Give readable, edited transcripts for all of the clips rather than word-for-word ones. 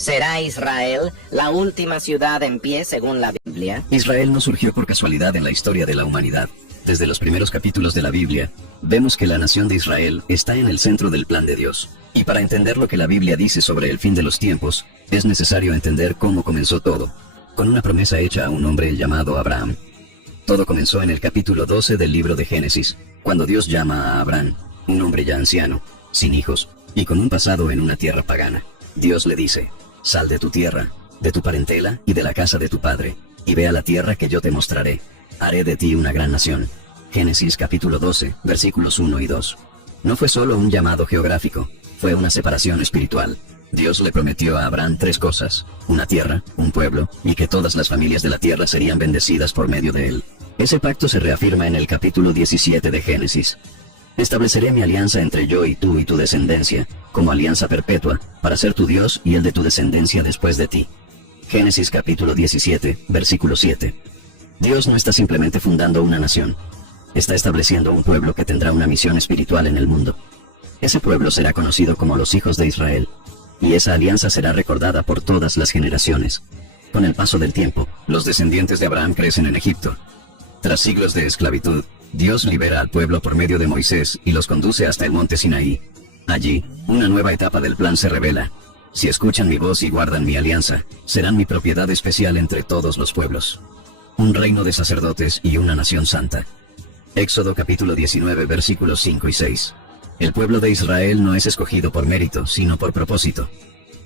¿Será Israel la última ciudad en pie según la Biblia? Israel no surgió por casualidad en la historia de la humanidad. Desde los primeros capítulos de la Biblia, vemos que la nación de Israel está en el centro del plan de Dios. Y para entender lo que la Biblia dice sobre el fin de los tiempos, es necesario entender cómo comenzó todo, con una promesa hecha a un hombre llamado Abraham. Todo comenzó en el capítulo 12 del libro de Génesis, cuando Dios llama a Abraham, un hombre ya anciano, sin hijos, y con un pasado en una tierra pagana. Dios le dice: sal de tu tierra, de tu parentela y de la casa de tu padre, y ve a la tierra que yo te mostraré. Haré de ti una gran nación. Génesis capítulo 12, versículos 1 y 2. No fue solo un llamado geográfico, fue una separación espiritual. Dios le prometió a Abraham tres cosas: una tierra, un pueblo, y que todas las familias de la tierra serían bendecidas por medio de él. Ese pacto se reafirma en el capítulo 17 de Génesis. Estableceré mi alianza entre yo y tu descendencia, como alianza perpetua, para ser tu Dios y el de tu descendencia después de ti. Génesis capítulo 17, versículo 7. Dios no está simplemente fundando una nación. Está estableciendo un pueblo que tendrá una misión espiritual en el mundo. Ese pueblo será conocido como los hijos de Israel, y esa alianza será recordada por todas las generaciones. Con el paso del tiempo, los descendientes de Abraham crecen en Egipto. Tras siglos de esclavitud, Dios libera al pueblo por medio de Moisés y los conduce hasta el monte Sinaí. Allí, una nueva etapa del plan se revela. Si escuchan mi voz y guardan mi alianza, serán mi propiedad especial entre todos los pueblos. Un reino de sacerdotes y una nación santa. Éxodo capítulo 19 versículos 5 y 6. El pueblo de Israel no es escogido por mérito, sino por propósito.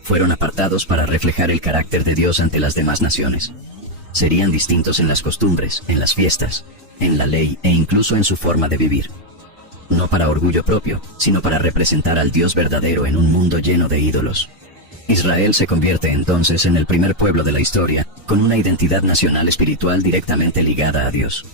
Fueron apartados para reflejar el carácter de Dios ante las demás naciones. Serían distintos en las costumbres, en las fiestas, en la ley e incluso en su forma de vivir. No para orgullo propio, sino para representar al Dios verdadero en un mundo lleno de ídolos. Israel se convierte entonces en el primer pueblo de la historia, con una identidad nacional espiritual directamente ligada a Dios.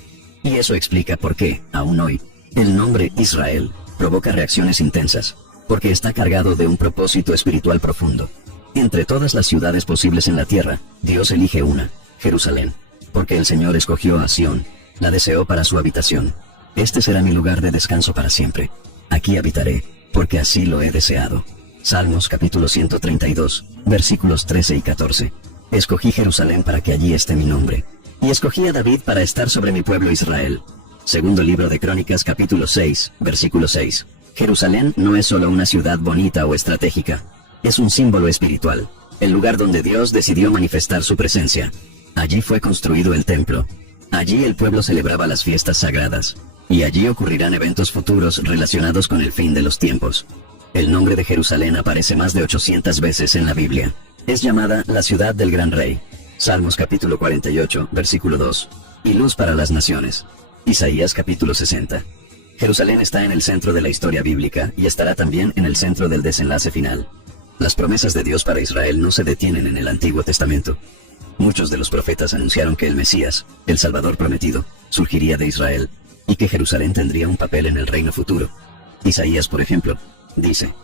Y eso explica por qué, aún hoy, el nombre Israel provoca reacciones intensas, porque está cargado de un propósito espiritual profundo. Entre todas las ciudades posibles en la tierra, Dios elige una, Jerusalén, porque el Señor escogió a Sión, la deseó para su habitación. Este será mi lugar de descanso para siempre. Aquí habitaré, porque así lo he deseado. Salmos capítulo 132, versículos 13 y 14. Escogí Jerusalén para que allí esté mi nombre. Y escogí a David para estar sobre mi pueblo Israel. Segundo libro de Crónicas capítulo 6, versículo 6. Jerusalén no es solo una ciudad bonita o estratégica. Es un símbolo espiritual, el lugar donde Dios decidió manifestar su presencia. Allí fue construido el templo. Allí el pueblo celebraba las fiestas sagradas. Y allí ocurrirán eventos futuros relacionados con el fin de los tiempos. El nombre de Jerusalén aparece más de 800 veces en la Biblia. Es llamada la ciudad del gran rey. Salmos capítulo 48, versículo 2. Y luz para las naciones. Isaías capítulo 60. Jerusalén está en el centro de la historia bíblica y estará también en el centro del desenlace final. Las promesas de Dios para Israel no se detienen en el Antiguo Testamento. Muchos de los profetas anunciaron que el Mesías, el Salvador prometido, surgiría de Israel, y que Jerusalén tendría un papel en el reino futuro. Isaías, por ejemplo, dice: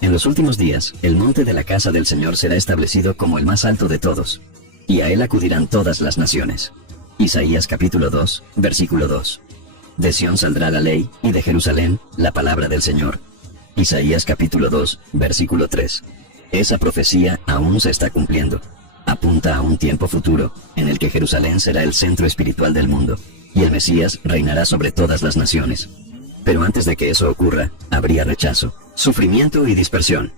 en los últimos días, el monte de la casa del Señor será establecido como el más alto de todos, y a él acudirán todas las naciones. Isaías capítulo 2, versículo 2. De Sión saldrá la ley, y de Jerusalén, la palabra del Señor. Isaías capítulo 2, versículo 3. Esa profecía aún se está cumpliendo. Apunta a un tiempo futuro, en el que Jerusalén será el centro espiritual del mundo, y el Mesías reinará sobre todas las naciones. Pero antes de que eso ocurra, habría rechazo, sufrimiento y dispersión.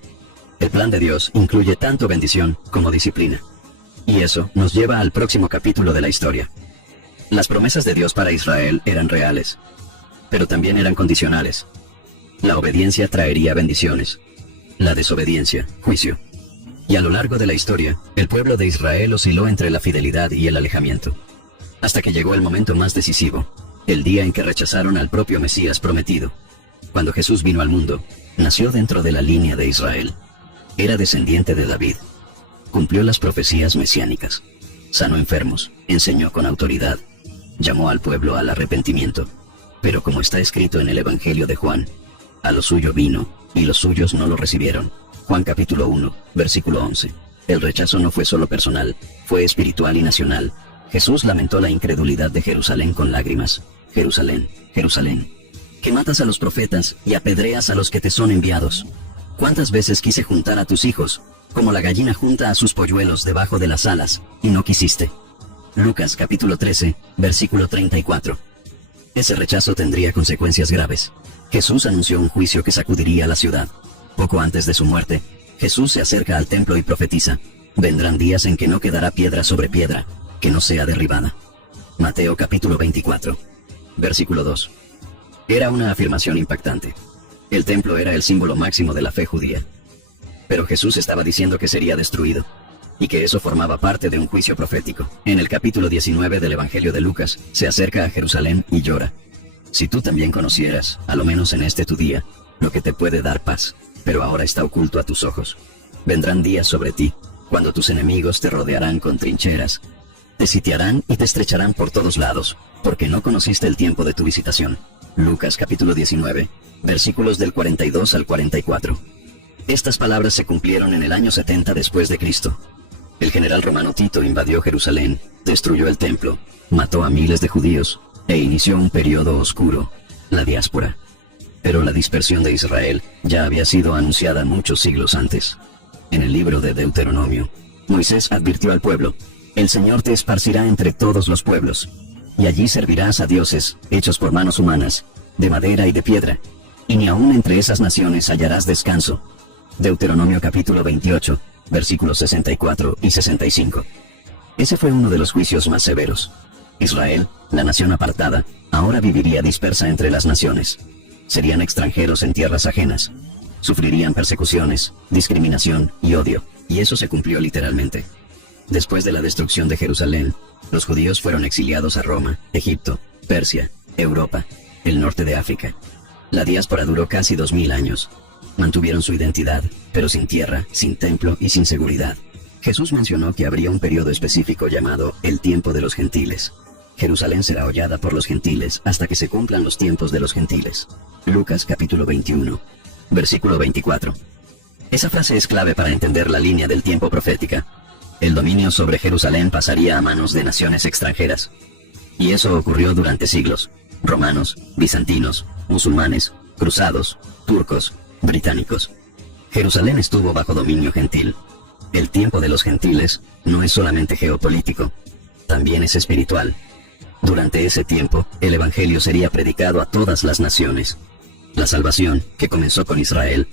El plan de Dios incluye tanto bendición como disciplina. Y eso nos lleva al próximo capítulo de la historia. Las promesas de Dios para Israel eran reales, pero también eran condicionales. La obediencia traería bendiciones, la desobediencia, juicio. Y a lo largo de la historia, el pueblo de Israel osciló entre la fidelidad y el alejamiento, hasta que llegó el momento más decisivo, el día en que rechazaron al propio Mesías prometido. Cuando Jesús vino al mundo, nació dentro de la línea de Israel. Era descendiente de David. Cumplió las profecías mesiánicas. Sanó enfermos, enseñó con autoridad, llamó al pueblo al arrepentimiento. Pero como está escrito en el Evangelio de Juan, a lo suyo vino, y los suyos no lo recibieron. Juan capítulo 1, versículo 11. El rechazo no fue solo personal, fue espiritual y nacional. Jesús lamentó la incredulidad de Jerusalén con lágrimas. Jerusalén, Jerusalén, que matas a los profetas y apedreas a los que te son enviados. ¿Cuántas veces quise juntar a tus hijos, como la gallina junta a sus polluelos debajo de las alas, y no quisiste? Lucas capítulo 13, versículo 34. Ese rechazo tendría consecuencias graves. Jesús anunció un juicio que sacudiría a la ciudad. Poco antes de su muerte, Jesús se acerca al templo y profetiza: vendrán días en que no quedará piedra sobre piedra, que no sea derribada. Mateo capítulo 24, versículo 2. Era una afirmación impactante. El templo era el símbolo máximo de la fe judía. Pero Jesús estaba diciendo que sería destruido, y que eso formaba parte de un juicio profético. En el capítulo 19 del Evangelio de Lucas, se acerca a Jerusalén y llora. Si tú también conocieras, a lo menos en este tu día, lo que te puede dar paz, pero ahora está oculto a tus ojos. Vendrán días sobre ti, cuando tus enemigos te rodearán con trincheras, te sitiarán y te estrecharán por todos lados, porque no conociste el tiempo de tu visitación. Lucas capítulo 19, versículos del 42 al 44. Estas palabras se cumplieron en el año 70 después de Cristo. El general romano Tito invadió Jerusalén, destruyó el templo, mató a miles de judíos, e inició un periodo oscuro, la diáspora. Pero la dispersión de Israel ya había sido anunciada muchos siglos antes. En el libro de Deuteronomio, Moisés advirtió al pueblo: el Señor te esparcirá entre todos los pueblos, y allí servirás a dioses, hechos por manos humanas, de madera y de piedra, y ni aun entre esas naciones hallarás descanso. Deuteronomio capítulo 28, versículos 64 y 65. Ese fue uno de los juicios más severos. Israel, la nación apartada, ahora viviría dispersa entre las naciones. Serían extranjeros en tierras ajenas. Sufrirían persecuciones, discriminación y odio, y eso se cumplió literalmente. Después de la destrucción de Jerusalén, los judíos fueron exiliados a Roma, Egipto, Persia, Europa, el norte de África. La diáspora duró casi 2000 años. Mantuvieron su identidad, pero sin tierra, sin templo y sin seguridad. Jesús mencionó que habría un periodo específico llamado el tiempo de los gentiles. Jerusalén será hollada por los gentiles hasta que se cumplan los tiempos de los gentiles. Lucas capítulo 21, versículo 24. Esa frase es clave para entender la línea del tiempo profética. El dominio sobre Jerusalén pasaría a manos de naciones extranjeras. Y eso ocurrió durante siglos. Romanos, bizantinos, musulmanes, cruzados, turcos, británicos. Jerusalén estuvo bajo dominio gentil. El tiempo de los gentiles no es solamente geopolítico, también es espiritual. Durante ese tiempo, el Evangelio sería predicado a todas las naciones. La salvación, que comenzó con Israel,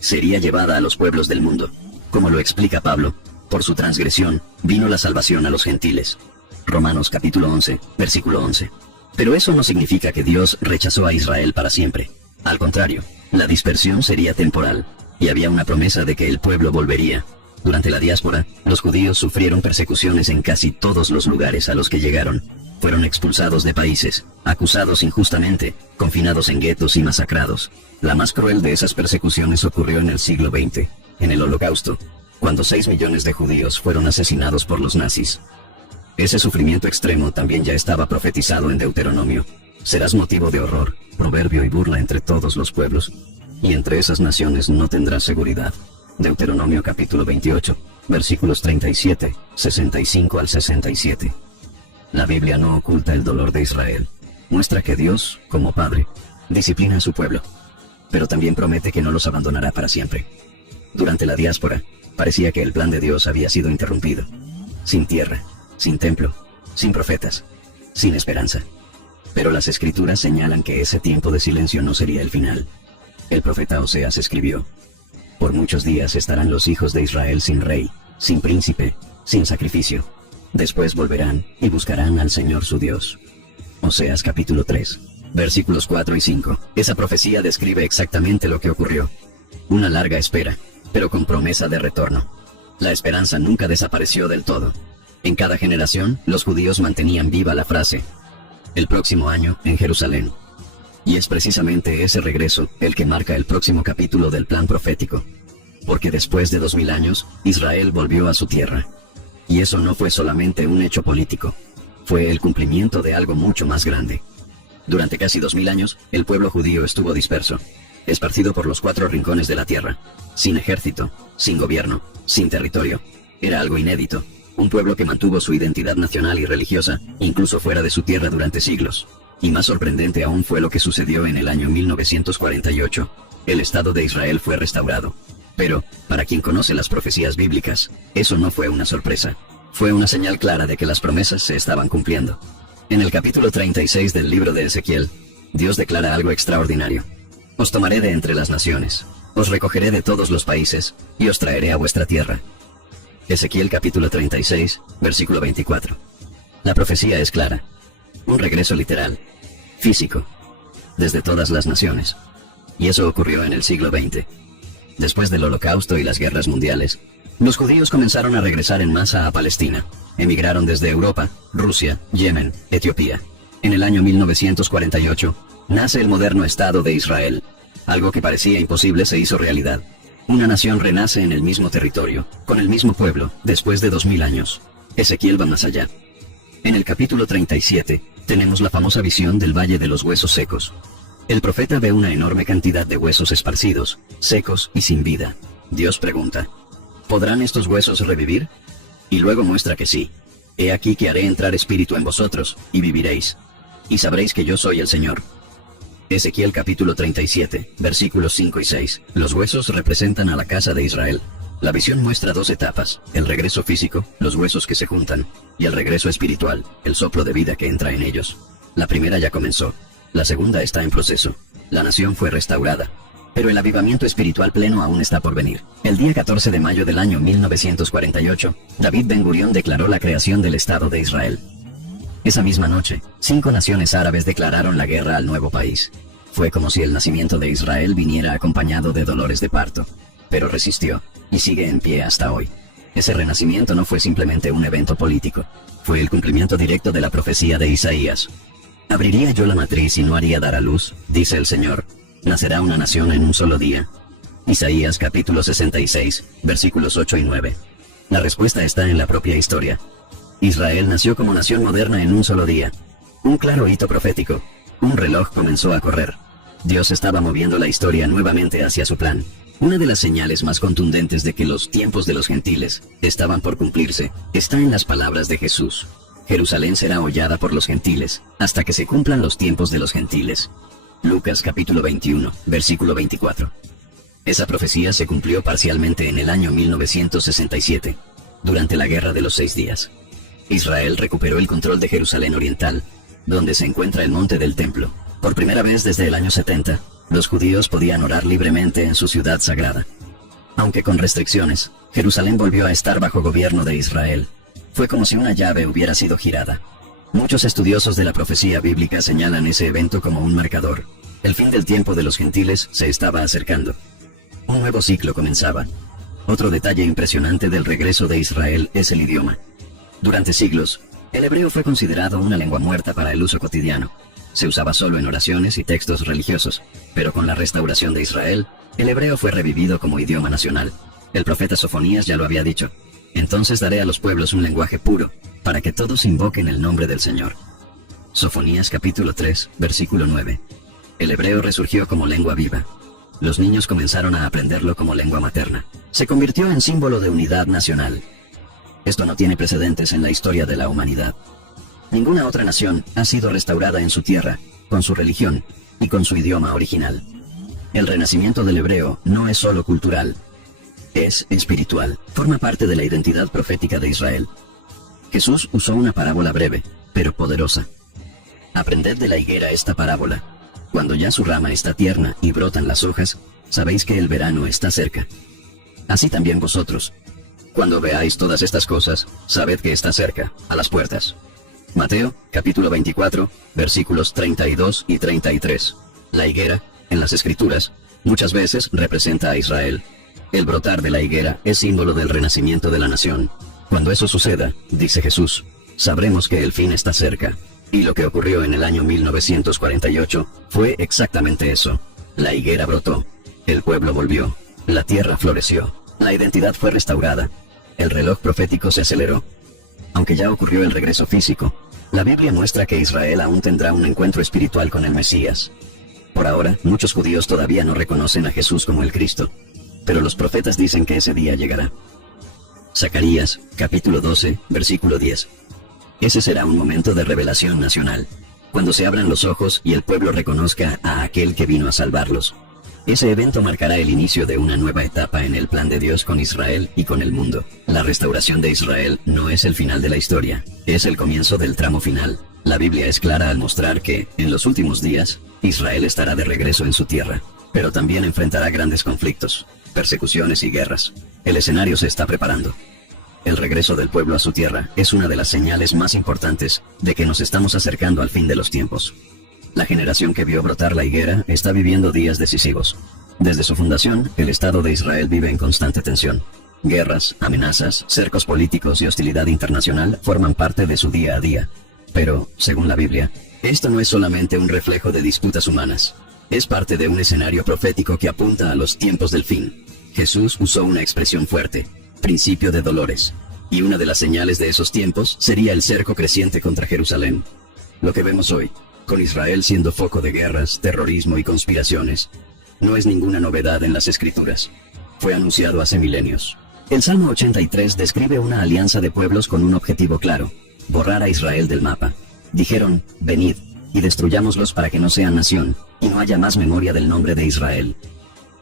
sería llevada a los pueblos del mundo. Como lo explica Pablo, por su transgresión vino la salvación a los gentiles. Romanos capítulo 11, versículo 11. Pero eso no significa que Dios rechazó a Israel para siempre. Al contrario, la dispersión sería temporal, y había una promesa de que el pueblo volvería. Durante la diáspora, los judíos sufrieron persecuciones en casi todos los lugares a los que llegaron. Fueron expulsados de países, acusados injustamente, confinados en guetos y masacrados. La más cruel de esas persecuciones ocurrió en el siglo XX, en el Holocausto, cuando 6 millones de judíos fueron asesinados por los nazis. Ese sufrimiento extremo también ya estaba profetizado en Deuteronomio. Serás motivo de horror, proverbio y burla entre todos los pueblos, y entre esas naciones no tendrás seguridad. Deuteronomio capítulo 28, versículos 37, 65 al 67. La Biblia no oculta el dolor de Israel. Muestra que Dios, como Padre, disciplina a su pueblo, pero también promete que no los abandonará para siempre. Durante la diáspora, parecía que el plan de Dios había sido interrumpido. Sin tierra, sin templo, sin profetas, sin esperanza. Pero las Escrituras señalan que ese tiempo de silencio no sería el final. El profeta Oseas escribió: por muchos días estarán los hijos de Israel sin rey, sin príncipe, sin sacrificio. Después volverán y buscarán al Señor su Dios. Oseas capítulo 3, versículos 4 y 5. Esa profecía describe exactamente lo que ocurrió. Una larga espera, pero con promesa de retorno. La esperanza nunca desapareció del todo. En cada generación, los judíos mantenían viva la frase: el próximo año en Jerusalén. Y es precisamente ese regreso el que marca el próximo capítulo del plan profético. Porque después de 2000 años, Israel volvió a su tierra. Y eso no fue solamente un hecho político, fue el cumplimiento de algo mucho más grande. Durante casi 2000 años, el pueblo judío estuvo disperso, esparcido por los 4 rincones de la tierra, sin ejército, sin gobierno, sin territorio. Era algo inédito, un pueblo que mantuvo su identidad nacional y religiosa, incluso fuera de su tierra durante siglos. Y más sorprendente aún fue lo que sucedió en el año 1948. El Estado de Israel fue restaurado. Pero, para quien conoce las profecías bíblicas, eso no fue una sorpresa. Fue una señal clara de que las promesas se estaban cumpliendo. En el capítulo 36 del libro de Ezequiel, Dios declara algo extraordinario. Os tomaré de entre las naciones, os recogeré de todos los países, y os traeré a vuestra tierra. Ezequiel capítulo 36, versículo 24. La profecía es clara. Un regreso literal, físico, desde todas las naciones. Y eso ocurrió en el siglo XX. Después del Holocausto y las guerras mundiales, los judíos comenzaron a regresar en masa a Palestina. Emigraron desde Europa, Rusia, Yemen, Etiopía. En el año 1948, nace el moderno Estado de Israel. Algo que parecía imposible se hizo realidad. Una nación renace en el mismo territorio, con el mismo pueblo, después de 2000 años. Ezequiel va más allá. En el capítulo 37, tenemos la famosa visión del Valle de los Huesos Secos. El profeta ve una enorme cantidad de huesos esparcidos, secos y sin vida. Dios pregunta, ¿podrán estos huesos revivir? Y luego muestra que sí. He aquí que haré entrar espíritu en vosotros, y viviréis. Y sabréis que yo soy el Señor. Ezequiel capítulo 37, versículos 5 y 6. Los huesos representan a la casa de Israel. La visión muestra dos etapas, el regreso físico, los huesos que se juntan, y el regreso espiritual, el soplo de vida que entra en ellos. La primera ya comenzó. La segunda está en proceso. La nación fue restaurada. Pero el avivamiento espiritual pleno aún está por venir. El día 14 de mayo del año 1948, David Ben-Gurión declaró la creación del Estado de Israel. Esa misma noche, 5 naciones árabes declararon la guerra al nuevo país. Fue como si el nacimiento de Israel viniera acompañado de dolores de parto. Pero resistió, y sigue en pie hasta hoy. Ese renacimiento no fue simplemente un evento político. Fue el cumplimiento directo de la profecía de Isaías. ¿Abriría yo la matriz y no haría dar a luz? Dice el Señor. Nacerá una nación en un solo día. Isaías capítulo 66, versículos 8 y 9. La respuesta está en la propia historia. Israel nació como nación moderna en un solo día. Un claro hito profético. Un reloj comenzó a correr. Dios estaba moviendo la historia nuevamente hacia su plan. Una de las señales más contundentes de que los tiempos de los gentiles estaban por cumplirse está en las palabras de Jesús. Jerusalén será hollada por los gentiles, hasta que se cumplan los tiempos de los gentiles. Lucas capítulo 21, versículo 24. Esa profecía se cumplió parcialmente en el año 1967, durante la Guerra de los 6 días. Israel recuperó el control de Jerusalén Oriental, donde se encuentra el monte del templo. Por primera vez desde el año 70, los judíos podían orar libremente en su ciudad sagrada. Aunque con restricciones, Jerusalén volvió a estar bajo gobierno de Israel. Fue como si una llave hubiera sido girada. Muchos estudiosos de la profecía bíblica señalan ese evento como un marcador. El fin del tiempo de los gentiles se estaba acercando. Un nuevo ciclo comenzaba. Otro detalle impresionante del regreso de Israel es el idioma. Durante siglos, el hebreo fue considerado una lengua muerta para el uso cotidiano. Se usaba solo en oraciones y textos religiosos, pero con la restauración de Israel, el hebreo fue revivido como idioma nacional. El profeta Sofonías ya lo había dicho. Entonces daré a los pueblos un lenguaje puro, para que todos invoquen el nombre del Señor. Sofonías capítulo 3, versículo 9. El hebreo resurgió como lengua viva. Los niños comenzaron a aprenderlo como lengua materna. Se convirtió en símbolo de unidad nacional. Esto no tiene precedentes en la historia de la humanidad. Ninguna otra nación ha sido restaurada en su tierra, con su religión y con su idioma original. El renacimiento del hebreo no es solo cultural. Es espiritual, forma parte de la identidad profética de Israel. Jesús usó una parábola breve, pero poderosa. Aprended de la higuera esta parábola. Cuando ya su rama está tierna y brotan las hojas, sabéis que el verano está cerca. Así también vosotros. Cuando veáis todas estas cosas, sabed que está cerca, a las puertas. Mateo, capítulo 24, versículos 32 y 33. La higuera, en las Escrituras, muchas veces representa a Israel. El brotar de la higuera es símbolo del renacimiento de la nación. Cuando eso suceda, dice Jesús, sabremos que el fin está cerca. Y lo que ocurrió en el año 1948 fue exactamente eso. La higuera brotó, el pueblo volvió, la tierra floreció, la identidad fue restaurada, el reloj profético se aceleró. Aunque ya ocurrió el regreso físico, la Biblia muestra que Israel aún tendrá un encuentro espiritual con el Mesías. Por ahora, muchos judíos todavía no reconocen a Jesús como el Cristo, pero los profetas dicen que ese día llegará. Zacarías, capítulo 12, versículo 10. Ese será un momento de revelación nacional. cuando se abran los ojos y el pueblo reconozca a aquel que vino a salvarlos. Ese evento marcará el inicio de una nueva etapa en el plan de Dios con Israel y con el mundo. La restauración de Israel no es el final de la historia, es el comienzo del tramo final. La Biblia es clara al mostrar que, en los últimos días, Israel estará de regreso en su tierra, pero también enfrentará grandes conflictos, persecuciones y guerras. El escenario se está preparando. El regreso del pueblo a su tierra es una de las señales más importantes de que nos estamos acercando al fin de los tiempos. La generación que vio brotar la higuera está viviendo días decisivos. Desde su fundación, el Estado de Israel vive en constante tensión. Guerras, amenazas, cercos políticos y hostilidad internacional forman parte de su día a día. Pero, según la Biblia, esto no es solamente un reflejo de disputas humanas. Es parte de un escenario profético que apunta a los tiempos del fin. Jesús usó una expresión fuerte: principio de dolores. Y una de las señales de esos tiempos sería el cerco creciente contra Jerusalén. Lo que vemos hoy, con Israel siendo foco de guerras, terrorismo y conspiraciones, no es ninguna novedad en las Escrituras. Fue anunciado hace milenios. El Salmo 83 describe una alianza de pueblos con un objetivo claro: borrar a Israel del mapa. Dijeron: venid, y destruyámoslos para que no sean nación, y no haya más memoria del nombre de Israel.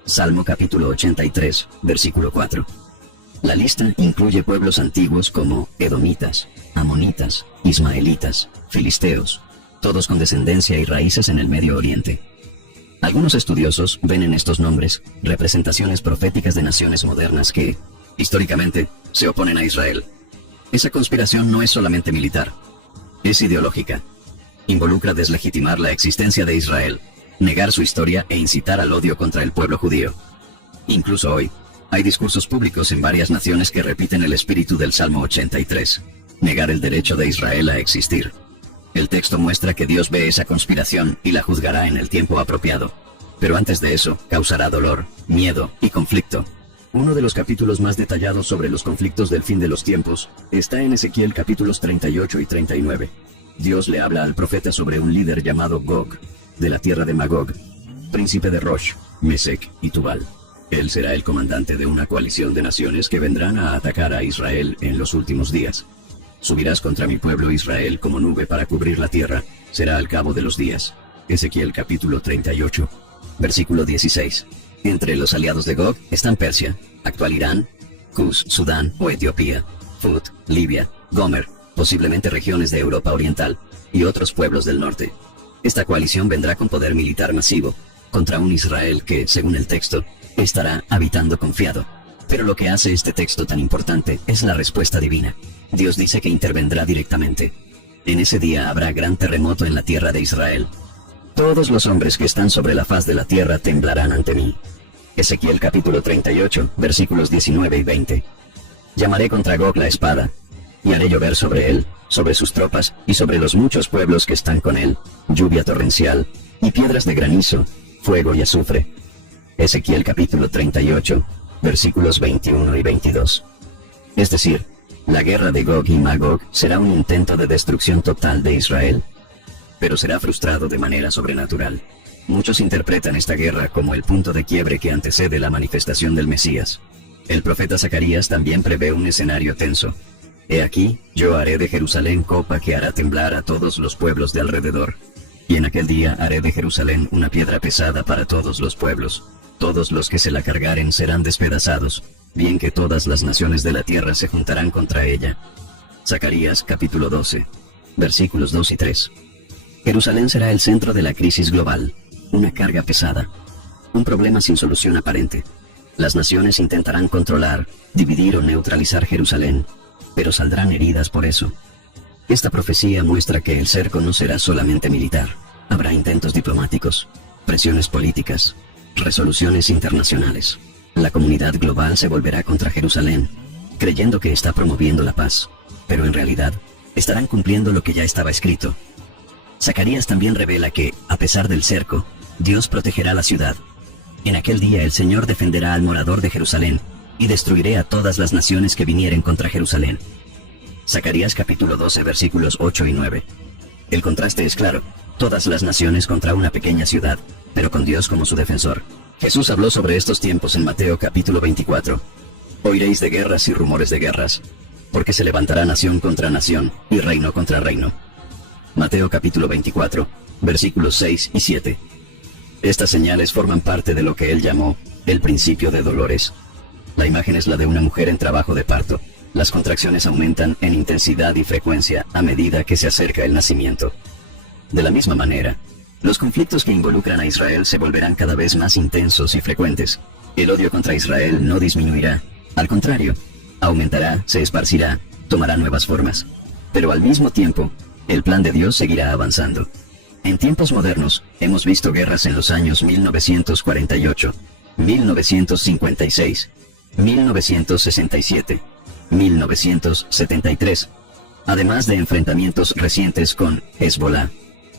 Salmo capítulo 83, versículo 4. La lista incluye pueblos antiguos como edomitas, amonitas, ismaelitas, filisteos, todos con descendencia y raíces en el Medio Oriente. Algunos estudiosos ven en estos nombres representaciones proféticas de naciones modernas que, históricamente, se oponen a Israel. Esa conspiración no es solamente militar, es ideológica. Involucra deslegitimar la existencia de Israel, negar su historia e incitar al odio contra el pueblo judío. Incluso hoy, hay discursos públicos en varias naciones que repiten el espíritu del Salmo 83, negar el derecho de Israel a existir. El texto muestra que Dios ve esa conspiración y la juzgará en el tiempo apropiado. Pero antes de eso, causará dolor, miedo y conflicto. Uno de los capítulos más detallados sobre los conflictos del fin de los tiempos está en Ezequiel capítulos 38 y 39. Dios le habla al profeta sobre un líder llamado Gog, de la tierra de Magog, príncipe de Rosh, Mesec y Tubal. Él será el comandante de una coalición de naciones que vendrán a atacar a Israel en los últimos días. Subirás contra mi pueblo Israel como nube para cubrir la tierra, será al cabo de los días. Ezequiel capítulo 38, versículo 16. Entre los aliados de Gog están Persia, actual Irán, Cus, Sudán o Etiopía, Fut, Libia, Gomer, posiblemente regiones de Europa Oriental, y otros pueblos del norte. Esta coalición vendrá con poder militar masivo, contra un Israel que, según el texto, estará habitando confiado. Pero lo que hace este texto tan importante es la respuesta divina. Dios dice que intervendrá directamente. En ese día habrá gran terremoto en la tierra de Israel. Todos los hombres que están sobre la faz de la tierra temblarán ante mí. Ezequiel capítulo 38, versículos 19 y 20. Llamaré contra Gog la espada, y haré llover sobre él, sobre sus tropas y sobre los muchos pueblos que están con él, lluvia torrencial, y piedras de granizo, fuego y azufre. Ezequiel capítulo 38, versículos 21 y 22. Es decir, la guerra de Gog y Magog será un intento de destrucción total de Israel, pero será frustrado de manera sobrenatural. Muchos interpretan esta guerra como el punto de quiebre que antecede la manifestación del Mesías. El profeta Zacarías también prevé un escenario tenso. He aquí, yo haré de Jerusalén copa que hará temblar a todos los pueblos de alrededor. Y en aquel día haré de Jerusalén una piedra pesada para todos los pueblos. Todos los que se la cargaren serán despedazados, bien que todas las naciones de la tierra se juntarán contra ella. Zacarías capítulo 12, versículos 2 y 3. Jerusalén será el centro de la crisis global, una carga pesada, un problema sin solución aparente. Las naciones intentarán controlar, dividir o neutralizar Jerusalén, pero saldrán heridas por eso. Esta profecía muestra que el cerco no será solamente militar. Habrá intentos diplomáticos, presiones políticas, resoluciones internacionales. La comunidad global se volverá contra Jerusalén, creyendo que está promoviendo la paz, pero en realidad estarán cumpliendo lo que ya estaba escrito. Zacarías también revela que, a pesar del cerco, Dios protegerá la ciudad. En aquel día el Señor defenderá al morador de Jerusalén, y destruiré a todas las naciones que vinieren contra Jerusalén. Zacarías capítulo 12 versículos 8 y 9. El contraste es claro, todas las naciones contra una pequeña ciudad, pero con Dios como su defensor. Jesús habló sobre estos tiempos en Mateo capítulo 24. Oiréis de guerras y rumores de guerras, porque se levantará nación contra nación y reino contra reino. Mateo capítulo 24, versículos 6 y 7. Estas señales forman parte de lo que él llamó el principio de dolores. La imagen es la de una mujer en trabajo de parto. Las contracciones aumentan en intensidad y frecuencia a medida que se acerca el nacimiento. De la misma manera, los conflictos que involucran a Israel se volverán cada vez más intensos y frecuentes. El odio contra Israel no disminuirá. Al contrario, aumentará, se esparcirá, tomará nuevas formas. Pero al mismo tiempo, el plan de Dios seguirá avanzando. En tiempos modernos, hemos visto guerras en los años 1948, 1956, 1967, 1973, además de enfrentamientos recientes con Hezbollah,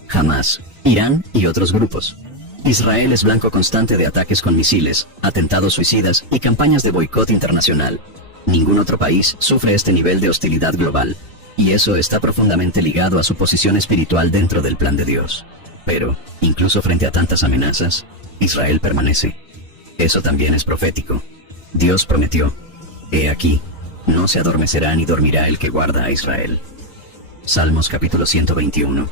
Hamas, Irán y otros grupos. Israel es blanco constante de ataques con misiles, atentados suicidas y campañas de boicot internacional. Ningún otro país sufre este nivel de hostilidad global, y eso está profundamente ligado a su posición espiritual dentro del plan de Dios. Pero, incluso frente a tantas amenazas, Israel permanece. Eso también es profético. Dios prometió: he aquí, no se adormecerá ni dormirá el que guarda a Israel. Salmos capítulo 121,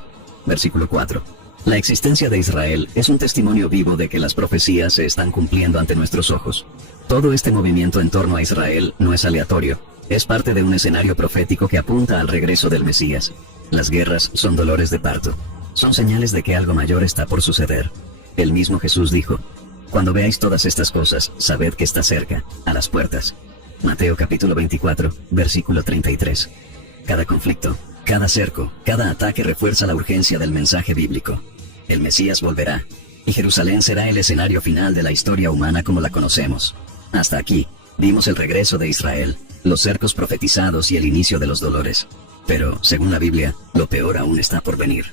versículo 4. La existencia de Israel es un testimonio vivo de que las profecías se están cumpliendo ante nuestros ojos. Todo este movimiento en torno a Israel no es aleatorio. Es parte de un escenario profético que apunta al regreso del Mesías. Las guerras son dolores de parto. Son señales de que algo mayor está por suceder. El mismo Jesús dijo: cuando veáis todas estas cosas, sabed que está cerca, a las puertas. Mateo capítulo 24, versículo 33. Cada conflicto, cada cerco, cada ataque refuerza la urgencia del mensaje bíblico. El Mesías volverá, y Jerusalén será el escenario final de la historia humana como la conocemos. Hasta aquí, vimos el regreso de Israel, los cercos profetizados y el inicio de los dolores. Pero, según la Biblia, lo peor aún está por venir.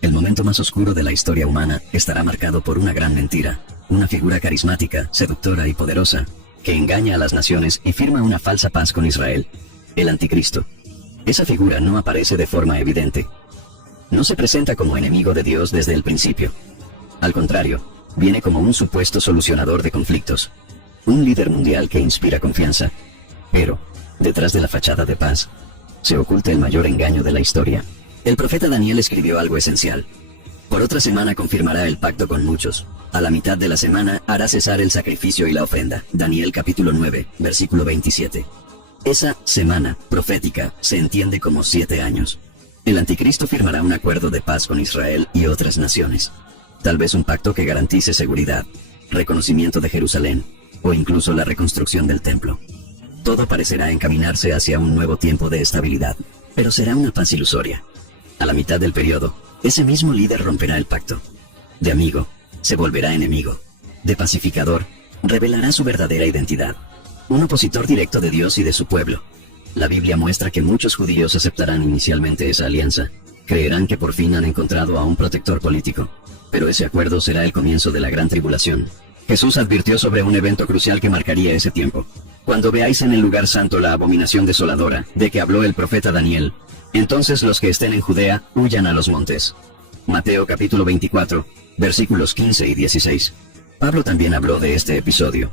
El momento más oscuro de la historia humana estará marcado por una gran mentira, una figura carismática, seductora y poderosa, que engaña a las naciones y firma una falsa paz con Israel: el Anticristo. Esa figura no aparece de forma evidente. No se presenta como enemigo de Dios desde el principio. Al contrario, viene como un supuesto solucionador de conflictos, un líder mundial que inspira confianza. Pero, detrás de la fachada de paz, se oculta el mayor engaño de la historia. El profeta Daniel escribió algo esencial: por otra semana confirmará el pacto con muchos. A la mitad de la semana hará cesar el sacrificio y la ofrenda. Daniel capítulo 9, versículo 27. Esa semana profética se entiende como 7 años. El Anticristo firmará un acuerdo de paz con Israel y otras naciones. Tal vez un pacto que garantice seguridad, reconocimiento de Jerusalén, o incluso la reconstrucción del templo. Todo parecerá encaminarse hacia un nuevo tiempo de estabilidad, pero será una paz ilusoria. A la mitad del periodo, ese mismo líder romperá el pacto. De amigo, se volverá enemigo. De pacificador, revelará su verdadera identidad. Un opositor directo de Dios y de su pueblo. La Biblia muestra que muchos judíos aceptarán inicialmente esa alianza. Creerán que por fin han encontrado a un protector político. Pero ese acuerdo será el comienzo de la gran tribulación. Jesús advirtió sobre un evento crucial que marcaría ese tiempo. Cuando veáis en el lugar santo la abominación desoladora, de que habló el profeta Daniel, entonces los que estén en Judea huyan a los montes. Mateo capítulo 24, versículos 15 y 16. Pablo también habló de este episodio,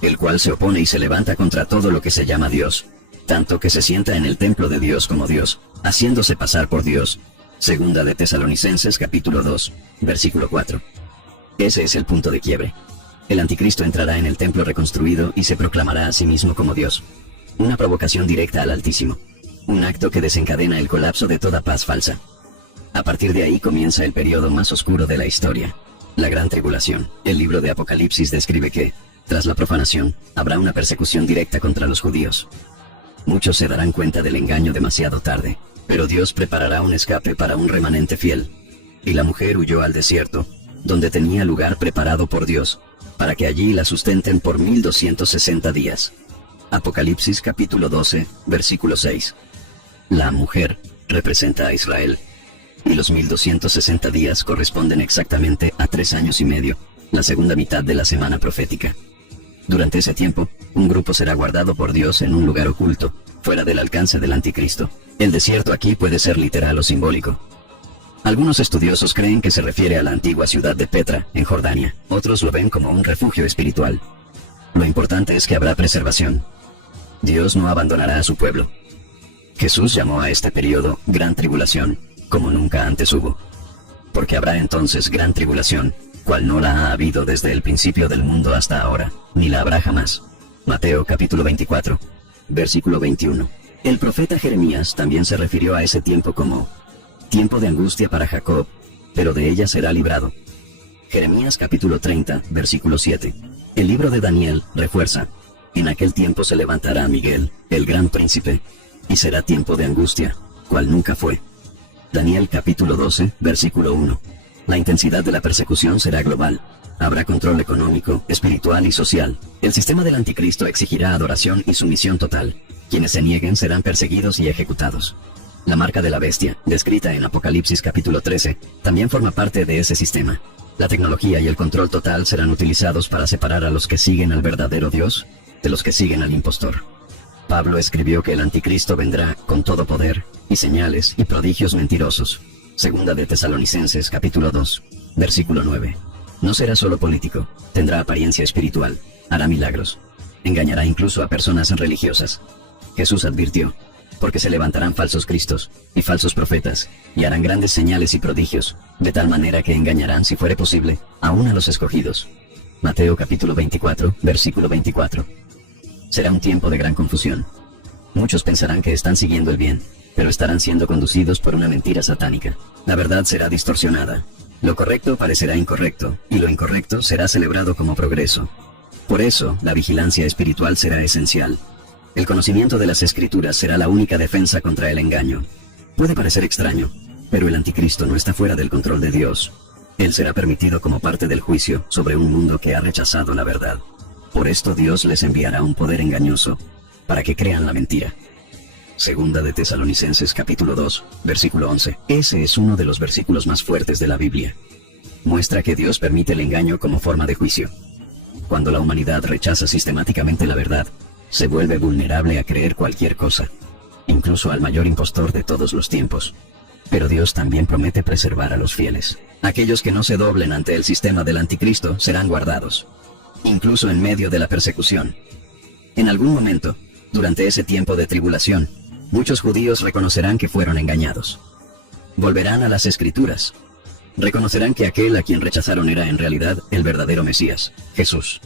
el cual se opone y se levanta contra todo lo que se llama Dios, tanto que se sienta en el templo de Dios como Dios, haciéndose pasar por Dios. Segunda de Tesalonicenses capítulo 2, versículo 4. Ese es el punto de quiebre. El Anticristo entrará en el templo reconstruido y se proclamará a sí mismo como Dios. Una provocación directa al Altísimo. Un acto que desencadena el colapso de toda paz falsa. A partir de ahí comienza el periodo más oscuro de la historia, la Gran Tribulación. El libro de Apocalipsis describe que, tras la profanación, habrá una persecución directa contra los judíos. Muchos se darán cuenta del engaño demasiado tarde, pero Dios preparará un escape para un remanente fiel. Y la mujer huyó al desierto, donde tenía lugar preparado por Dios, para que allí la sustenten por 1260 días. Apocalipsis capítulo 12, versículo 6. La mujer representa a Israel, y los 1260 días corresponden exactamente a 3 años y medio, la segunda mitad de la semana profética. Durante ese tiempo, un grupo será guardado por Dios en un lugar oculto, fuera del alcance del Anticristo. El desierto aquí puede ser literal o simbólico. Algunos estudiosos creen que se refiere a la antigua ciudad de Petra, en Jordania. Otros lo ven como un refugio espiritual. Lo importante es que habrá preservación. Dios no abandonará a su pueblo. Jesús llamó a este periodo Gran Tribulación, como nunca antes hubo. Porque habrá entonces gran tribulación, cual no la ha habido desde el principio del mundo hasta ahora, ni la habrá jamás. Mateo capítulo 24, versículo 21. El profeta Jeremías también se refirió a ese tiempo como tiempo de angustia para Jacob, pero de ella será librado. Jeremías capítulo 30, versículo 7. El libro de Daniel refuerza: en aquel tiempo se levantará Miguel, el gran príncipe, y será tiempo de angustia, cual nunca fue. Daniel capítulo 12, versículo 1. La intensidad de la persecución será global. Habrá control económico, espiritual y social. El sistema del anticristo exigirá adoración y sumisión total. Quienes se nieguen serán perseguidos y ejecutados. La marca de la bestia, descrita en Apocalipsis capítulo 13, también forma parte de ese sistema. La tecnología y el control total serán utilizados para separar a los que siguen al verdadero Dios de los que siguen al impostor. Pablo escribió que el anticristo vendrá con todo poder, y señales y prodigios mentirosos. Segunda de Tesalonicenses capítulo 2, versículo 9. No será solo político, tendrá apariencia espiritual, hará milagros, engañará incluso a personas religiosas. Jesús advirtió: porque se levantarán falsos cristos y falsos profetas, y harán grandes señales y prodigios, de tal manera que engañarán, si fuere posible, aún a los escogidos. Mateo capítulo 24, versículo 24. Será un tiempo de gran confusión. Muchos pensarán que están siguiendo el bien, pero estarán siendo conducidos por una mentira satánica. La verdad será distorsionada. Lo correcto parecerá incorrecto, y lo incorrecto será celebrado como progreso. Por eso, la vigilancia espiritual será esencial. El conocimiento de las Escrituras será la única defensa contra el engaño. Puede parecer extraño, pero el anticristo no está fuera del control de Dios. Él será permitido como parte del juicio sobre un mundo que ha rechazado la verdad. Por esto Dios les enviará un poder engañoso, para que crean la mentira. Segunda de Tesalonicenses capítulo 2, versículo 11. Ese es uno de los versículos más fuertes de la Biblia. Muestra que Dios permite el engaño como forma de juicio. Cuando la humanidad rechaza sistemáticamente la verdad, se vuelve vulnerable a creer cualquier cosa, incluso al mayor impostor de todos los tiempos. Pero Dios también promete preservar a los fieles. Aquellos que no se doblen ante el sistema del anticristo serán guardados, incluso en medio de la persecución. En algún momento, durante ese tiempo de tribulación, muchos judíos reconocerán que fueron engañados. Volverán a las Escrituras. Reconocerán que aquel a quien rechazaron era en realidad el verdadero Mesías, Jesús.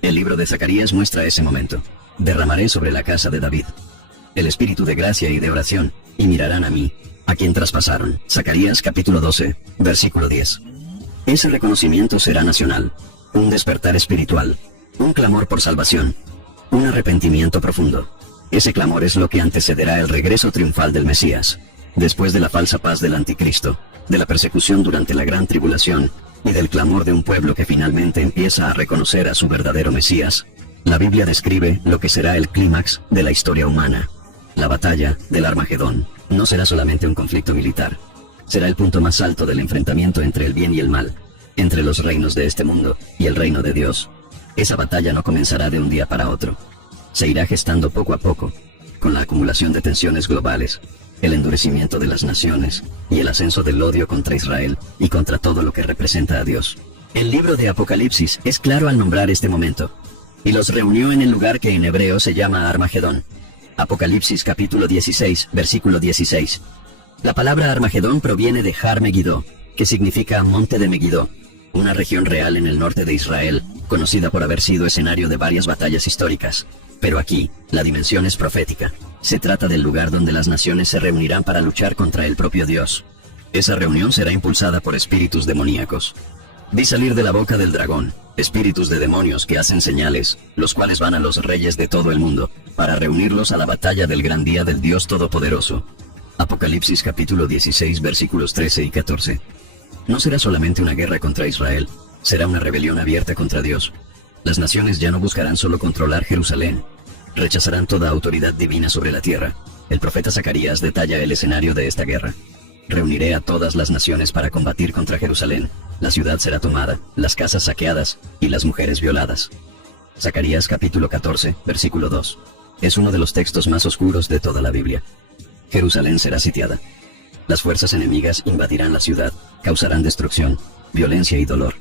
El libro de Zacarías muestra ese momento. Derramaré sobre la casa de David el espíritu de gracia y de oración, y mirarán a mí, a quien traspasaron. Zacarías capítulo 12, versículo 10. Ese reconocimiento será nacional, un despertar espiritual, un clamor por salvación, un arrepentimiento profundo. Ese clamor es lo que antecederá el regreso triunfal del Mesías, después de la falsa paz del anticristo, de la persecución durante la gran tribulación, y del clamor de un pueblo que finalmente empieza a reconocer a su verdadero Mesías. La Biblia describe lo que será el clímax de la historia humana. La batalla del Armagedón no será solamente un conflicto militar. Será el punto más alto del enfrentamiento entre el bien y el mal, entre los reinos de este mundo y el reino de Dios. Esa batalla no comenzará de un día para otro. Se irá gestando poco a poco, con la acumulación de tensiones globales, el endurecimiento de las naciones y el ascenso del odio contra Israel y contra todo lo que representa a Dios. El libro de Apocalipsis es claro al nombrar este momento, y los reunió en el lugar que en hebreo se llama Armagedón. Apocalipsis capítulo 16, versículo 16. La palabra Armagedón proviene de Har Megiddo, que significa monte de Megiddo, una región real en el norte de Israel, conocida por haber sido escenario de varias batallas históricas. Pero aquí, la dimensión es profética. Se trata del lugar donde las naciones se reunirán para luchar contra el propio Dios. Esa reunión será impulsada por espíritus demoníacos. Vi salir de la boca del dragón espíritus de demonios que hacen señales, los cuales van a los reyes de todo el mundo, para reunirlos a la batalla del gran día del Dios Todopoderoso. Apocalipsis capítulo 16 versículos 13 y 14. No será solamente una guerra contra Israel, será una rebelión abierta contra Dios. Las naciones ya no buscarán solo controlar Jerusalén, rechazarán toda autoridad divina sobre la tierra. El profeta Zacarías detalla el escenario de esta guerra. Reuniré a todas las naciones para combatir contra Jerusalén. La ciudad será tomada, las casas saqueadas y las mujeres violadas. Zacarías capítulo 14, versículo 2. Es uno de los textos más oscuros de toda la Biblia. Jerusalén será sitiada. Las fuerzas enemigas invadirán la ciudad, causarán destrucción, violencia y dolor.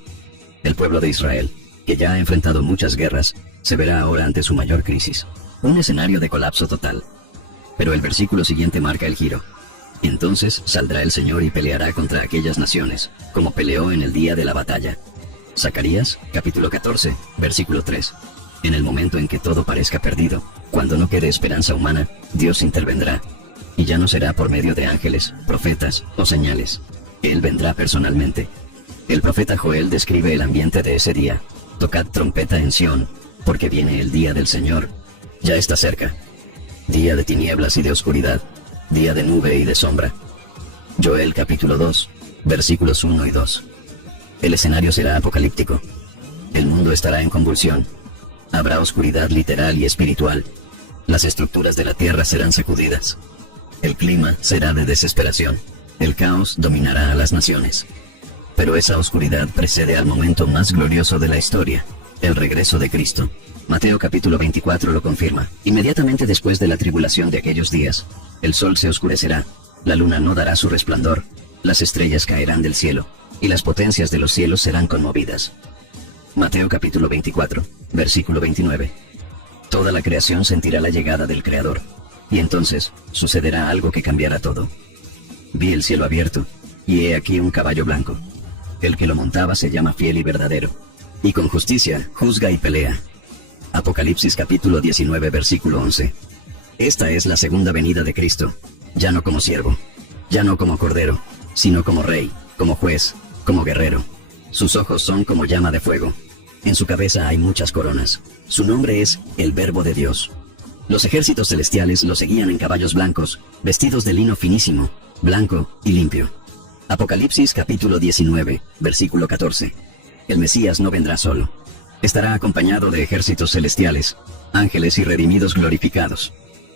El pueblo de Israel, que ya ha enfrentado muchas guerras, se verá ahora ante su mayor crisis. Un escenario de colapso total. Pero el versículo siguiente marca el giro. Entonces saldrá el Señor y peleará contra aquellas naciones, como peleó en el día de la batalla. Zacarías, capítulo 14, versículo 3. En el momento en que todo parezca perdido, cuando no quede esperanza humana, Dios intervendrá. Y ya no será por medio de ángeles, profetas o señales. Él vendrá personalmente. El profeta Joel describe el ambiente de ese día. Tocad trompeta en Sión, porque viene el día del Señor. Ya está cerca. Día de tinieblas y de oscuridad, día de nube y de sombra. Joel capítulo 2, versículos 1 y 2. El escenario será apocalíptico. El mundo estará en convulsión. Habrá oscuridad literal y espiritual. Las estructuras de la tierra serán sacudidas. El clima será de desesperación. El caos dominará a las naciones. Pero esa oscuridad precede al momento más glorioso de la historia, el regreso de Cristo. Mateo capítulo 24 lo confirma. Inmediatamente después de la tribulación de aquellos días, el sol se oscurecerá, la luna no dará su resplandor, las estrellas caerán del cielo, y las potencias de los cielos serán conmovidas. Mateo capítulo 24, versículo 29. Toda la creación sentirá la llegada del Creador, y entonces sucederá algo que cambiará todo. Vi el cielo abierto, y he aquí un caballo blanco. El que lo montaba se llama Fiel y Verdadero, y con justicia juzga y pelea. Apocalipsis capítulo 19 versículo 11. Esta es la segunda venida de Cristo, ya no como siervo, ya no como cordero, sino como rey, como juez, como guerrero. Sus ojos son como llama de fuego. En su cabeza hay muchas coronas. Su nombre es el Verbo de Dios. Los ejércitos celestiales lo seguían en caballos blancos, vestidos de lino finísimo, blanco y limpio. Apocalipsis capítulo 19, versículo 14. El Mesías no vendrá solo. Estará acompañado de ejércitos celestiales, ángeles y redimidos glorificados.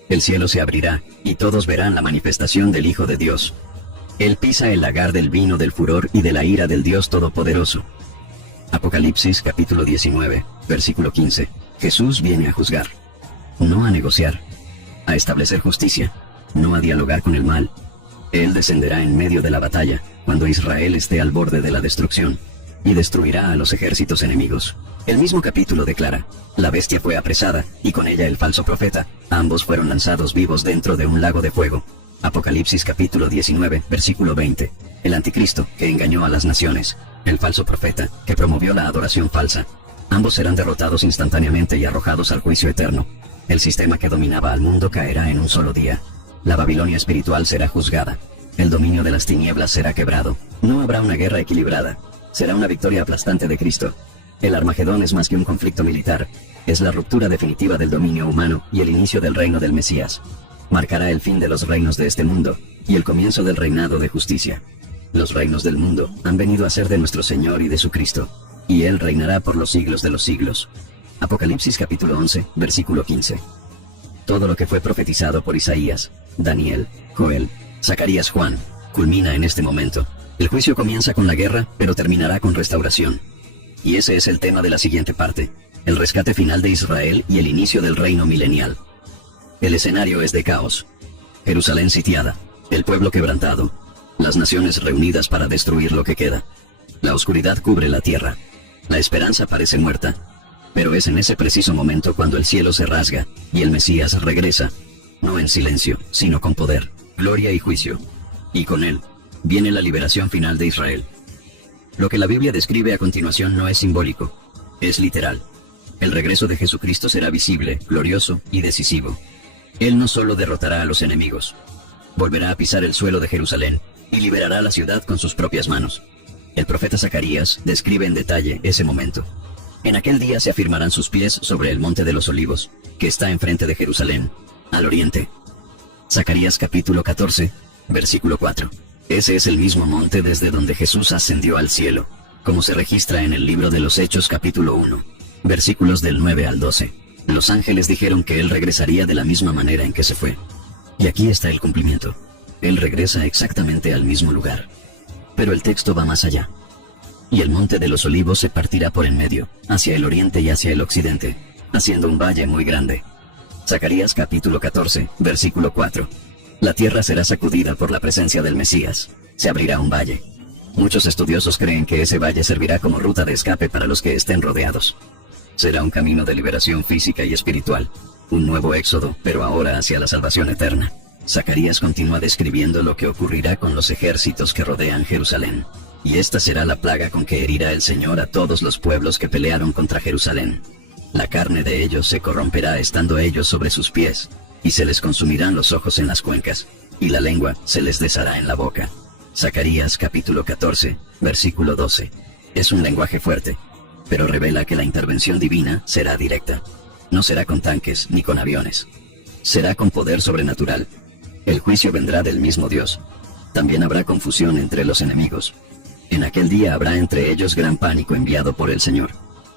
El cielo se abrirá, y todos verán la manifestación del Hijo de Dios. Él pisa el lagar del vino del furor y de la ira del Dios Todopoderoso. Apocalipsis capítulo 19, versículo 15. Jesús viene a juzgar, no a negociar, a establecer justicia, no a dialogar con el mal. Él descenderá en medio de la batalla, cuando Israel esté al borde de la destrucción, y destruirá a los ejércitos enemigos. El mismo capítulo declara: la bestia fue apresada, y con ella el falso profeta. Ambos fueron lanzados vivos dentro de un lago de fuego. Apocalipsis capítulo 19, versículo 20. El anticristo, que engañó a las naciones. El falso profeta, que promovió la adoración falsa. Ambos serán derrotados instantáneamente y arrojados al juicio eterno. El sistema que dominaba al mundo caerá en un solo día. La Babilonia espiritual será juzgada. El dominio de las tinieblas será quebrado. No habrá una guerra equilibrada. Será una victoria aplastante de Cristo. El Armagedón es más que un conflicto militar. Es la ruptura definitiva del dominio humano y el inicio del reino del Mesías. Marcará el fin de los reinos de este mundo y el comienzo del reinado de justicia. Los reinos del mundo han venido a ser de nuestro Señor y de su Cristo, y Él reinará por los siglos de los siglos. Apocalipsis capítulo 11, versículo 15. Todo lo que fue profetizado por Isaías, Daniel, Joel, Zacarías, Juan, culmina en este momento. El juicio comienza con la guerra, pero terminará con restauración. Y ese es el tema de la siguiente parte: el rescate final de Israel y el inicio del reino milenial. El escenario es de caos. Jerusalén sitiada, el pueblo quebrantado, las naciones reunidas para destruir lo que queda. La oscuridad cubre la tierra. La esperanza parece muerta. Pero es en ese preciso momento cuando el cielo se rasga y el Mesías regresa, no en silencio, sino con poder, gloria y juicio. Y con él viene la liberación final de Israel. Lo que la Biblia describe a continuación no es simbólico, es literal. El regreso de Jesucristo será visible, glorioso y decisivo. Él no solo derrotará a los enemigos, volverá a pisar el suelo de Jerusalén y liberará la ciudad con sus propias manos. El profeta Zacarías describe en detalle ese momento. En aquel día se afirmarán sus pies sobre el monte de los olivos, que está enfrente de Jerusalén, al oriente. Zacarías capítulo 14, versículo 4. Ese es el mismo monte desde donde Jesús ascendió al cielo, como se registra en el libro de los Hechos capítulo 1, versículos del 9 al 12. Los ángeles dijeron que Él regresaría de la misma manera en que se fue. Y aquí está el cumplimiento. Él regresa exactamente al mismo lugar. Pero el texto va más allá. Y el monte de los olivos se partirá por en medio, hacia el oriente y hacia el occidente, haciendo un valle muy grande. Zacarías capítulo 14, versículo 4. La tierra será sacudida por la presencia del Mesías. Se abrirá un valle. Muchos estudiosos creen que ese valle servirá como ruta de escape para los que estén rodeados. Será un camino de liberación física y espiritual. Un nuevo éxodo, pero ahora hacia la salvación eterna. Zacarías continúa describiendo lo que ocurrirá con los ejércitos que rodean Jerusalén. Y esta será la plaga con que herirá el Señor a todos los pueblos que pelearon contra Jerusalén. La carne de ellos se corromperá estando ellos sobre sus pies, y se les consumirán los ojos en las cuencas, y la lengua se les deshará en la boca. Zacarías capítulo 14, versículo 12. Es un lenguaje fuerte, pero revela que la intervención divina será directa. No será con tanques ni con aviones. Será con poder sobrenatural. El juicio vendrá del mismo Dios. También habrá confusión entre los enemigos. En aquel día habrá entre ellos gran pánico enviado por el Señor,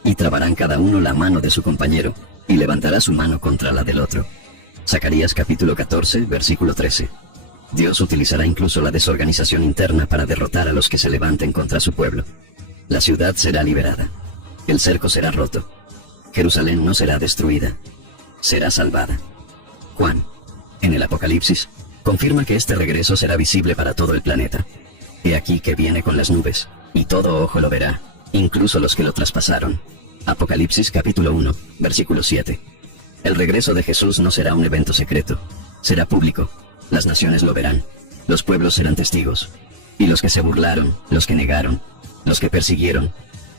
y trabarán cada uno la mano de su compañero, y levantará su mano contra la del otro. Zacarías capítulo 14, versículo 13. Dios utilizará incluso la desorganización interna para derrotar a los que se levanten contra su pueblo. La ciudad será liberada. El cerco será roto. Jerusalén no será destruida. Será salvada. Juan, en el Apocalipsis, confirma que este regreso será visible para todo el planeta. He aquí que viene con las nubes, y todo ojo lo verá, incluso los que lo traspasaron. Apocalipsis capítulo 1, versículo 7. El regreso de Jesús no será un evento secreto, será público. Las naciones lo verán, los pueblos serán testigos, y los que se burlaron, los que negaron, los que persiguieron,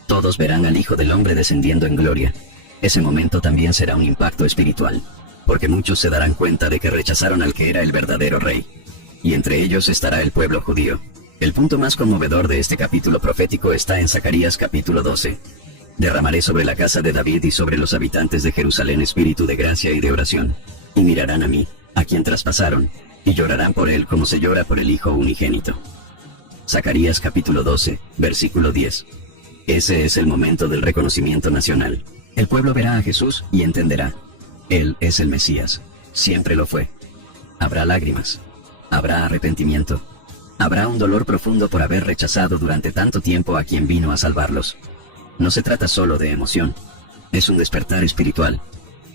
todos verán al Hijo del Hombre descendiendo en gloria. Ese momento también será un impacto espiritual, porque muchos se darán cuenta de que rechazaron al que era el verdadero rey, y entre ellos estará el pueblo judío. El punto más conmovedor de este capítulo profético está en Zacarías capítulo 12. Derramaré sobre la casa de David y sobre los habitantes de Jerusalén espíritu de gracia y de oración, y mirarán a mí, a quien traspasaron, y llorarán por él como se llora por el Hijo unigénito. Zacarías capítulo 12, versículo 10. Ese es el momento del reconocimiento nacional. El pueblo verá a Jesús y entenderá. Él es el Mesías, siempre lo fue. Habrá lágrimas, habrá arrepentimiento, habrá un dolor profundo por haber rechazado durante tanto tiempo a quien vino a salvarlos. No se trata solo de emoción, es un despertar espiritual,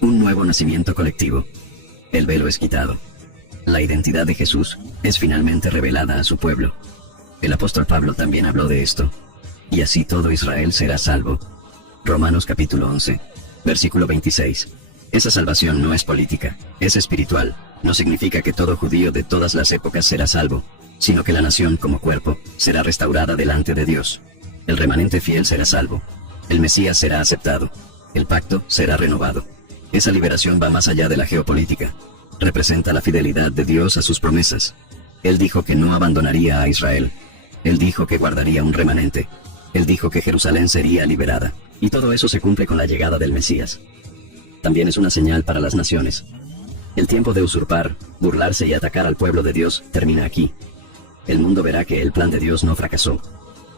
un nuevo nacimiento colectivo. El velo es quitado. La identidad de Jesús es finalmente revelada a su pueblo. El apóstol Pablo también habló de esto. Y así todo Israel será salvo. Romanos capítulo 11, versículo 26. Esa salvación no es política, es espiritual. No significa que todo judío de todas las épocas será salvo, sino que la nación como cuerpo será restaurada delante de Dios. El remanente fiel será salvo. El Mesías será aceptado. El pacto será renovado. Esa liberación va más allá de la geopolítica. Representa la fidelidad de Dios a sus promesas. Él dijo que no abandonaría a Israel. Él dijo que guardaría un remanente. Él dijo que Jerusalén sería liberada. Y todo eso se cumple con la llegada del Mesías. También es una señal para las naciones. El tiempo de usurpar, burlarse y atacar al pueblo de Dios termina aquí. El mundo verá que el plan de Dios no fracasó.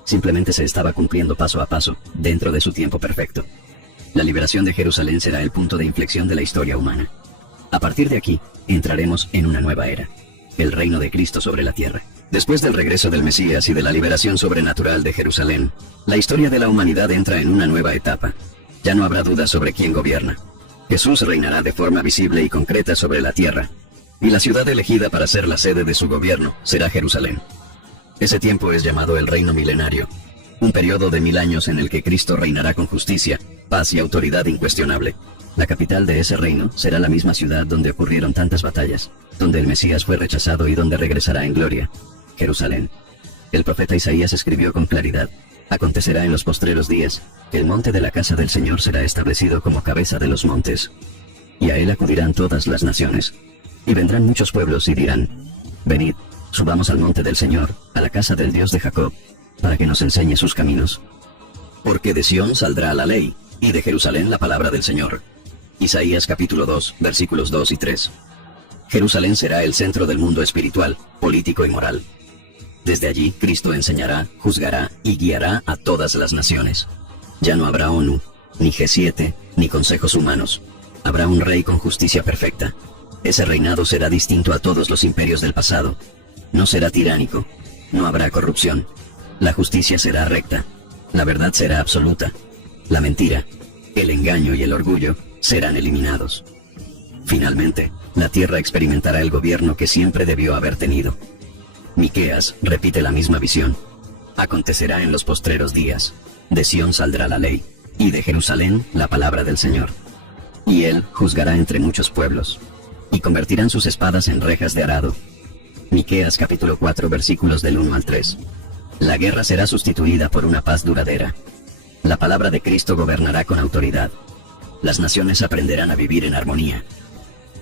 Simplemente se estaba cumpliendo paso a paso, dentro de su tiempo perfecto. La liberación de Jerusalén será el punto de inflexión de la historia humana. A partir de aquí, entraremos en una nueva era. El reino de Cristo sobre la tierra. Después del regreso del Mesías y de la liberación sobrenatural de Jerusalén, la historia de la humanidad entra en una nueva etapa. Ya no habrá duda sobre quién gobierna. Jesús reinará de forma visible y concreta sobre la tierra, y la ciudad elegida para ser la sede de su gobierno será Jerusalén. Ese tiempo es llamado el reino milenario, un periodo de 1000 años en el que Cristo reinará con justicia, paz y autoridad incuestionable. La capital de ese reino será la misma ciudad donde ocurrieron tantas batallas, donde el Mesías fue rechazado y donde regresará en gloria, Jerusalén. El profeta Isaías escribió con claridad: acontecerá en los postreros días, que el monte de la casa del Señor será establecido como cabeza de los montes. Y a él acudirán todas las naciones. Y vendrán muchos pueblos y dirán: venid, subamos al monte del Señor, a la casa del Dios de Jacob, para que nos enseñe sus caminos. Porque de Sión saldrá la ley, y de Jerusalén la palabra del Señor. Isaías capítulo 2, versículos 2 y 3. Jerusalén será el centro del mundo espiritual, político y moral. Desde allí, Cristo enseñará, juzgará y guiará a todas las naciones. Ya no habrá ONU, ni G7, ni consejos humanos. Habrá un rey con justicia perfecta. Ese reinado será distinto a todos los imperios del pasado. No será tiránico. No habrá corrupción. La justicia será recta. La verdad será absoluta. La mentira, el engaño y el orgullo serán eliminados. Finalmente, la tierra experimentará el gobierno que siempre debió haber tenido. Miqueas repite la misma visión. Acontecerá en los postreros días. De Sión saldrá la ley, y de Jerusalén la palabra del Señor. Y él juzgará entre muchos pueblos. y convertirán sus espadas en rejas de arado. Miqueas capítulo 4 versículos del 1 al 3. La guerra será sustituida por una paz duradera. La palabra de Cristo gobernará con autoridad. Las naciones aprenderán a vivir en armonía.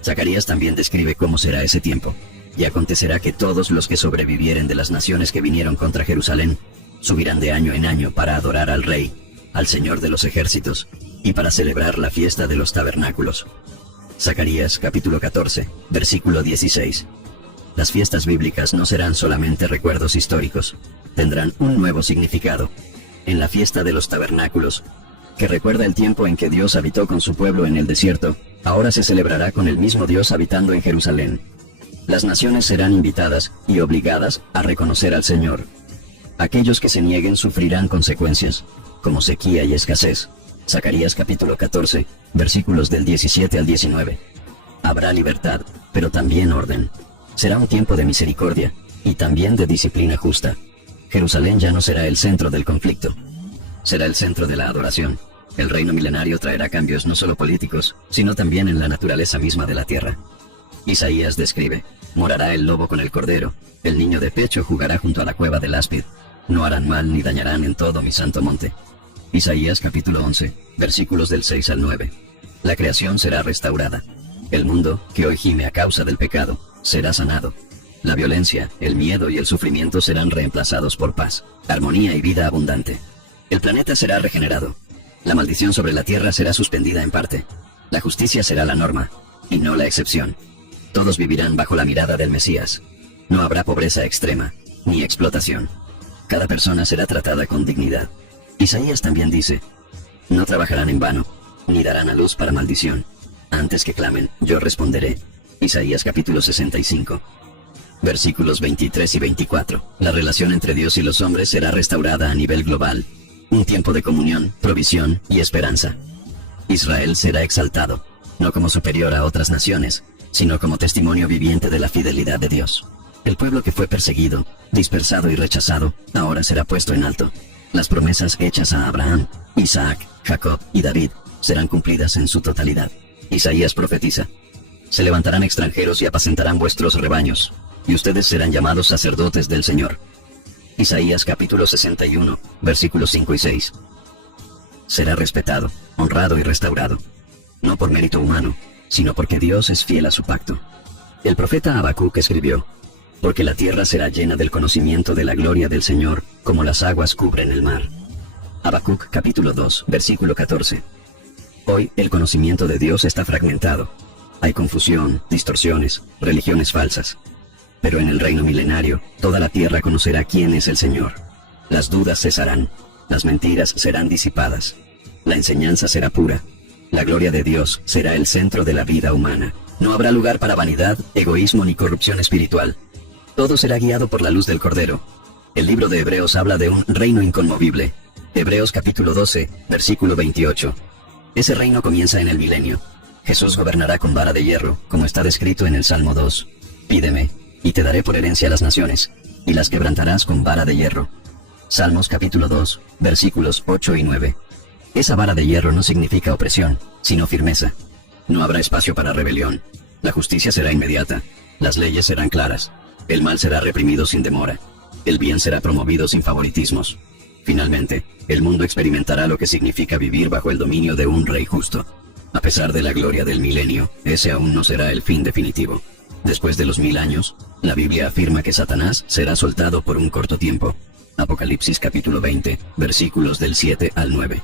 Zacarías también describe cómo será ese tiempo. Y acontecerá que todos los que sobrevivieren de las naciones que vinieron contra Jerusalén, subirán de año en año para adorar al Rey, al Señor de los ejércitos, y para celebrar la fiesta de los tabernáculos. Zacarías capítulo 14, versículo 16. Las fiestas bíblicas no serán solamente recuerdos históricos, tendrán un nuevo significado. En la fiesta de los tabernáculos, que recuerda el tiempo en que Dios habitó con su pueblo en el desierto, ahora se celebrará con el mismo Dios habitando en Jerusalén. Las naciones serán invitadas y obligadas a reconocer al Señor. Aquellos que se nieguen sufrirán consecuencias, como sequía y escasez. Zacarías capítulo 14, versículos del 17 al 19. Habrá libertad, pero también orden. Será un tiempo de misericordia, y también de disciplina justa. Jerusalén ya no será el centro del conflicto. Será el centro de la adoración. El reino milenario traerá cambios no solo políticos, sino también en la naturaleza misma de la tierra. Isaías describe: morará el lobo con el cordero, el niño de pecho jugará junto a la cueva del áspid. No harán mal ni dañarán en todo mi santo monte. Isaías capítulo 11, versículos del 6 al 9. La creación será restaurada. El mundo, que hoy gime a causa del pecado, será sanado. La violencia, el miedo y el sufrimiento serán reemplazados por paz, armonía y vida abundante. El planeta será regenerado. La maldición sobre la tierra será suspendida en parte. La justicia será la norma, y no la excepción. Todos vivirán bajo la mirada del Mesías. No habrá pobreza extrema, ni explotación. Cada persona será tratada con dignidad. Isaías también dice: no trabajarán en vano, ni darán a luz para maldición. Antes que clamen, yo responderé. Isaías capítulo 65. Versículos 23 y 24. La relación entre Dios y los hombres será restaurada a nivel global. Un tiempo de comunión, provisión y esperanza. Israel será exaltado, no como superior a otras naciones, sino como testimonio viviente de la fidelidad de Dios. El pueblo que fue perseguido, dispersado y rechazado, ahora será puesto en alto. Las promesas hechas a Abraham, Isaac, Jacob y David serán cumplidas en su totalidad. Isaías profetiza: se levantarán extranjeros y apacentarán vuestros rebaños, y ustedes serán llamados sacerdotes del Señor. Isaías capítulo 61, versículos 5 y 6. Será respetado, honrado y restaurado, no por mérito humano, sino porque Dios es fiel a su pacto. El profeta Habacuc escribió: porque la tierra será llena del conocimiento de la gloria del Señor, como las aguas cubren el mar. Habacuc capítulo 2, versículo 14. Hoy el conocimiento de Dios está fragmentado. Hay confusión, distorsiones, religiones falsas. Pero en el reino milenario, toda la tierra conocerá quién es el Señor. Las dudas cesarán, las mentiras serán disipadas, la enseñanza será pura. La gloria de Dios será el centro de la vida humana. No habrá lugar para vanidad, egoísmo ni corrupción espiritual. Todo será guiado por la luz del Cordero. El libro de Hebreos habla de un reino inconmovible. Hebreos capítulo 12, versículo 28. Ese reino comienza en el milenio. Jesús gobernará con vara de hierro, como está descrito en el Salmo 2. Pídeme, y te daré por herencia las naciones, y las quebrantarás con vara de hierro. Salmos capítulo 2, versículos 8 y 9. Esa vara de hierro no significa opresión, sino firmeza. No habrá espacio para rebelión. La justicia será inmediata. Las leyes serán claras. El mal será reprimido sin demora. El bien será promovido sin favoritismos. Finalmente, el mundo experimentará lo que significa vivir bajo el dominio de un rey justo. A pesar de la gloria del milenio, ese aún no será el fin definitivo. Después de los 1000 años, la Biblia afirma que Satanás será soltado por un corto tiempo. Apocalipsis capítulo 20, versículos del 7 al 9.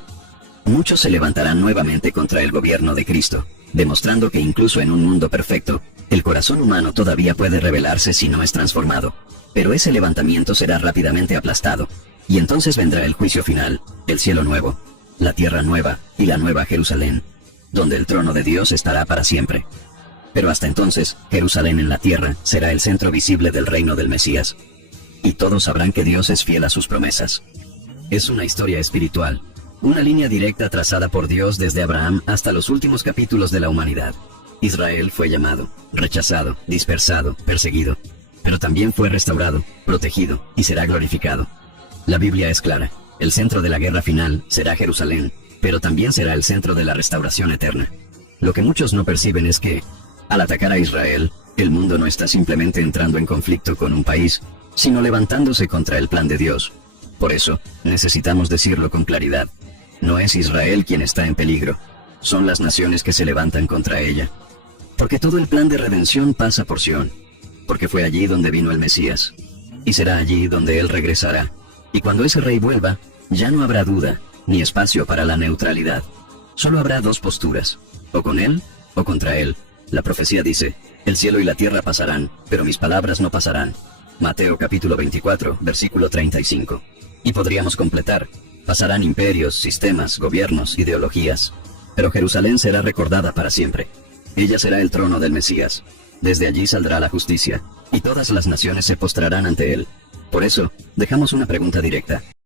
Muchos se levantarán nuevamente contra el gobierno de Cristo, demostrando que incluso en un mundo perfecto, el corazón humano todavía puede rebelarse si no es transformado. Pero ese levantamiento será rápidamente aplastado, y entonces vendrá el juicio final, el cielo nuevo, la tierra nueva y la nueva Jerusalén, donde el trono de Dios estará para siempre. Pero hasta entonces, Jerusalén en la tierra será el centro visible del reino del Mesías, y todos sabrán que Dios es fiel a sus promesas. Es una historia espiritual, una línea directa trazada por Dios desde Abraham hasta los últimos capítulos de la humanidad. Israel fue llamado, rechazado, dispersado, perseguido, pero también fue restaurado, protegido y será glorificado. La Biblia es clara: el centro de la guerra final será Jerusalén, pero también será el centro de la restauración eterna. Lo que muchos no perciben es que, Al atacar a Israel, el mundo no está simplemente entrando en conflicto con un país, sino levantándose contra el plan de Dios. Por eso, necesitamos decirlo con claridad. No es Israel quien está en peligro, son las naciones que se levantan contra ella. Porque todo el plan de redención pasa por Sión, porque fue allí donde vino el Mesías, y será allí donde Él regresará. Y cuando ese rey vuelva, ya no habrá duda, ni espacio para la neutralidad. Solo habrá dos posturas, o con Él, o contra Él. La profecía dice, el cielo y la tierra pasarán, pero mis palabras no pasarán. Mateo capítulo 24, versículo 35. Y podríamos completar, pasarán imperios, sistemas, gobiernos, ideologías. Pero Jerusalén será recordada para siempre. Ella será el trono del Mesías. Desde allí saldrá la justicia, y todas las naciones se postrarán ante Él. Por eso, dejamos una pregunta directa.